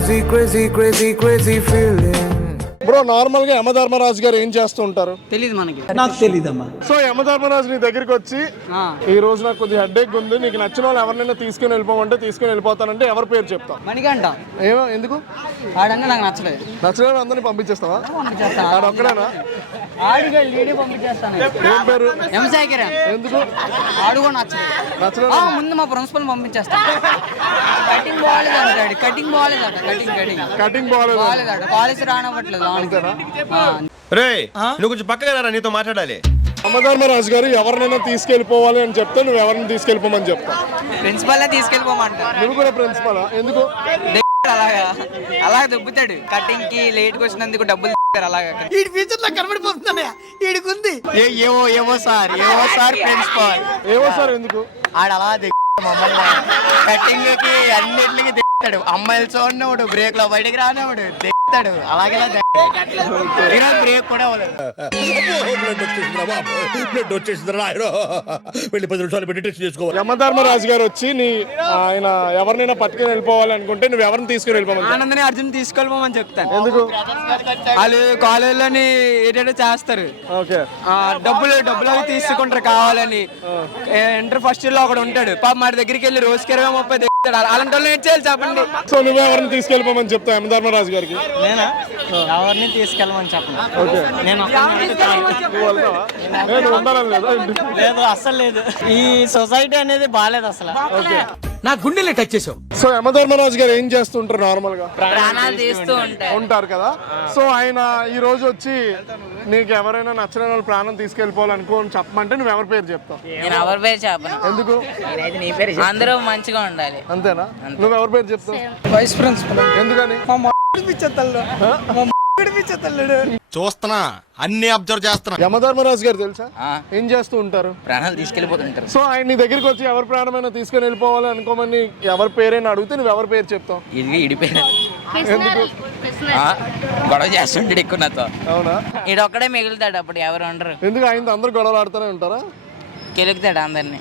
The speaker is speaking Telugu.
crazy, crazy, crazy, crazy feeling. Bro normal గా యమధర్మరాజు గారు ఏం చేస్తూ ఉంటారు? తెలీదు మనకి. నాకు తెలీదమ్మా. సో యమధర్మరాజు నీ దగ్గరికి వచ్చి ఈ రోజు నాకు కొద్దిగా హెడ్ఏక్ ఉంది, నీకు నచ్చిన వాళ్ళు ఎవరినైనా తీసుకుని వెళ్ళిపోమంటే తీసుకుని వెళ్ళిపోతానంటే ఎవరి పేరు చెప్తావు? మణికంఠ. ఏమో ఎందుకు ఆడంగా నాకు నచ్చలేదు. నచ్చలేదు అందరినీ పంపించేస్తావా? ఆడ ఒక్కడేనా? ఆడిగా లీడే పంపించేస్తాను. ఏం పేరు? ఎంసాయికిరణ్. ఎందుకు ఆడు కూడా నచ్చలేదు. నచ్చలేదు? ముందు మా ప్రిన్సిపల్ పంపించేస్తాను. కటింగ్ బాగాలేదు అంటాడు. కటింగ్ బాగాలేదట. కటింగ్ బాగాలేదు బాగాలేదట. కాలేజ్ రానవ్వట్లేదు. అంతేనా? రే నువ్వు కొంచెం పక్కగా రా, నీతో మాట్లాడాలి. యమధర్మరాజు గారు ఎవరినైనా తీసుకెళ్ళిపోవాలి అని చెప్తే నువ్వు ఎవరిని తీసుకెళ్ళిపోమని చెప్తావు? ప్రిన్సిపల్ తీసుకెళ్ళిపోమంటారు. నువ్వు కూడా ప్రిన్సిపల్ ఎందుకు? అలాగా దొబ్బుతాడు. కటింగ్ కి లేట్ కి వచ్చినందుకు డబ్బులు అలాగా. ఈ ఫ్యూచర్ నాకు కనబడిపోతుందన్నయ్య. ఈడికుంది ఏవో సార్ ప్రిన్సిపల్. ఏమో సార్ ఎందుకు? ఆడ అలా మమ్మల్ని కటింగ్ కి అన్నిటికి దిగుతాడు. అమ్మాయిలు చూడనివాడు, బ్రేక్ లో బయటకి రానివాడు, దిగుతాడు. అలాగే బ్రేక్ కూడా అవ్వలేదు. యమధర్మరాజు గారు వచ్చి ఆయన ఎవరినైనా పట్టుకుని వెళ్ళిపోవాలి అనుకుంటే నువ్వు ఎవరిని తీసుకుని వెళ్ళిపోవాలి? ఆనందని అర్జున్ తీసుకెళ్ళిపోమని చెప్తాను. ఎందుకు? వాళ్ళు కాలేజీలోని ఏంటంటే చేస్తారు. ఓకే, డబ్బులు అవి తీసుకుంటారు కావాలని. ఇంటర్ ఫస్ట్ ఇయర్ లో ఒకడు ఉంటాడు. పాప మా దగ్గరికి వెళ్ళి రోజుకి 20-30 దిగుతాడు. అలాంటి వాళ్ళు ఏం చేయాలి చెప్పండి. సో నువ్వు ఎవరిని తీసుకెళ్ళిపోమని చెప్తావు యమధర్మరాజు గారికి? నేనా ఎవరిని తీసుకెళ్ళమని చెప్పను. నేను ఉండాలని లేదా? లేదు, అస్సలు లేదు. ఈ సొసైటీ అనేది బాగాలేదు అసలు. నా గుండెల్ని టచ్ చేసావు. సో యమధర్మరాజు గారు ఏం చేస్తుంటారు నార్మల్ గా? ప్రాణాలు తీస్తూ ఉంటారు కదా. సో ఆయన ఈ రోజు వచ్చి నీకు ఎవరైనా నచ్చిన వాళ్ళు ప్రాణం తీసుకెళ్ళిపోవాలనుకో అని చెప్పమంటే నువ్వు ఎవరి పేరు చెప్తావు? నేను ఎవరి పేరు చెప్పను. ఎందుకు? అందరూ మంచిగా ఉండాలి. అంతేనా? నువ్వు ఎవరి పేరు చెప్తావు? Vice principal. ఎందుకని? చూస్తున్నా, అన్ని అబ్జర్వ్ చేస్తున్నా. యమధర్మరాజు గారు తెలుసా ఏం చేస్తూ ఉంటారు? ప్రాణాలు తీసుకెళ్లిపోతుంటారు. సో ఆయన నీ దగ్గరికి వచ్చి ఎవరి ప్రాణమైనా తీసుకొని వెళ్ళిపోవాలి అనుకోమని ఎవరి పేరైనా అడిగితే నువ్వు ఎవరి పేరు చెప్తావు? ఇది ఇడిపోయిన ఎందుకు? గొడవ చేస్తుంటాడు ఎక్కువ నాతో. అవునా? ఈడొక్కడే మిగులుతాడు, అప్పుడు ఎవరు ఉండరు. ఎందుకు? ఆయన అందరు గొడవలు ఆడుతూనే ఉంటారా? కెలుకుతాడు అందరినీ.